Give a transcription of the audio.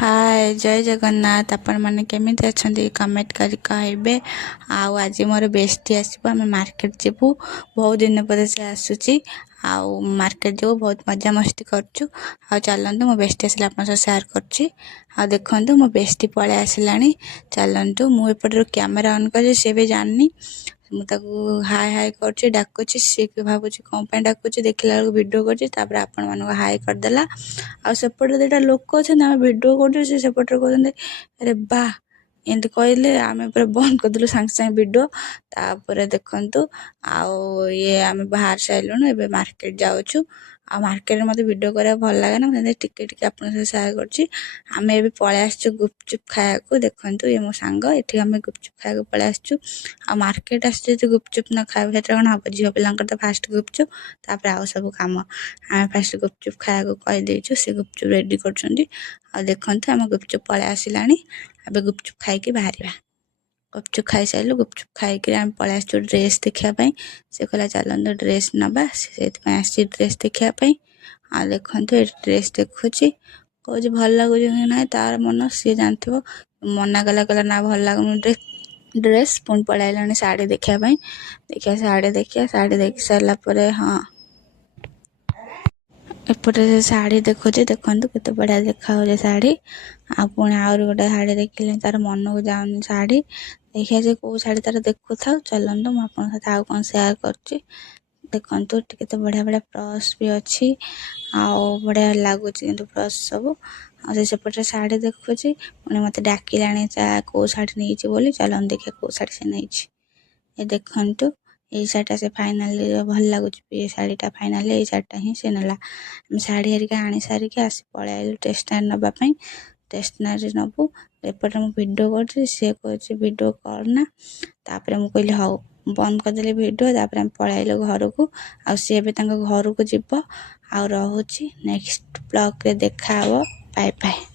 हाय जय जगन्नाथ आपण मैंने केमिति अच्छे कमेंट कर कहबे। आज मोर बेस्टी आसो आम मार्केट जीवु बहुत दिन पर से आसूची आउ मार्केट जीवु बहुत मजा मस्ती करचु। चलतु मो बेस्टी आसले आप सेयार करची देखु मो बेस्टी पलि आसलानी। चलतु मुझे कैमेरा ऑन कर सी भी जाननी मुझे हाय हाय कर डाकुची सी भावुची कौन डाकुची देखला वीडियो कर आपण मान हाय करदेला। आसेपटे दुटा लोक अच्छे आम भिडियो करपटे कहते अरे बा एमती कहले आम पूरा बंद करदेलु सांगे सांगे वीडियो। तापर देखु ये आम बाहर सारूँ ए मार्केट जाऊँ मार्केट मत वीडियो करा भल लगे ना टिके टिके आप सेयार करमें ए पलि आसचु गुपचुप खाया देखु ये मो सांग ये आम गुपचुप खाया पलि आसचु मार्केट आसचु गुपचुप न खाए क्षेत्र कौन हम झील पिला तो फास्ट गुपचुप तापर आउ सब कम आम फास्ट गुपचुप खाया कहीदेचु सी गुपचुप रेडी कर देखु आम गुपचुप पलि आसला अब गुपचुप खाई बाहर गुपचुप खाई सारू गुपचुप खाई आम पलि आसचु ड्रेस देखापी से कहला चलते ड्रेस नवा से ड्रेस देखापी देखु ड्रेस देखुची कौच भल लगुच कि ना तार मन सी जानते मना कला कहला ना भल लगुन ड्रेस पुणी पलि आइलानी शाढ़ी देखापी देखिया शाढ़ी देख सारापर हाँ एपटे से शाढ़ी देखुचे देखु केते बढ़िया देखा शाढ़ी पुणी आउरी गोटे शाढ़ी देखिले तार मन को जाऊनी शाढ़ी देखिए जे कौ शाढ़ी तार देखु था। चलते मुझे आउ कौन सेयार कर देखु केते बढ़िया बढ़िया पर्स भी अच्छी आउ बढ़िया लगुच पर्स सब सेपटे शाढ़ी देखुची पुणी मत डाकिलानी कौ शाढ़ी नहीं बोली चलन देखिए कौ शाढ़ी से नहीं ये देखु ये शाढ़ीटा से फाइनाली भल लगुच ये शाढ़ीटा फाइनाली ये शाढ़ीटा ही से नेला शाढ़ी हरिका आनी सारिक आसी पलि आइलु टेस्टनारी नापी टेस्टनारी नबू एपटे मुझे वीडियो कर सी कह वीडियो करना तापर मुझे कहली हाँ बंद करदेली वीडियो तापर पलि आइलु घर को आ सी घर को जीव आ रहुची नेक्स्ट ब्लॉग रे देखा बाय बाय।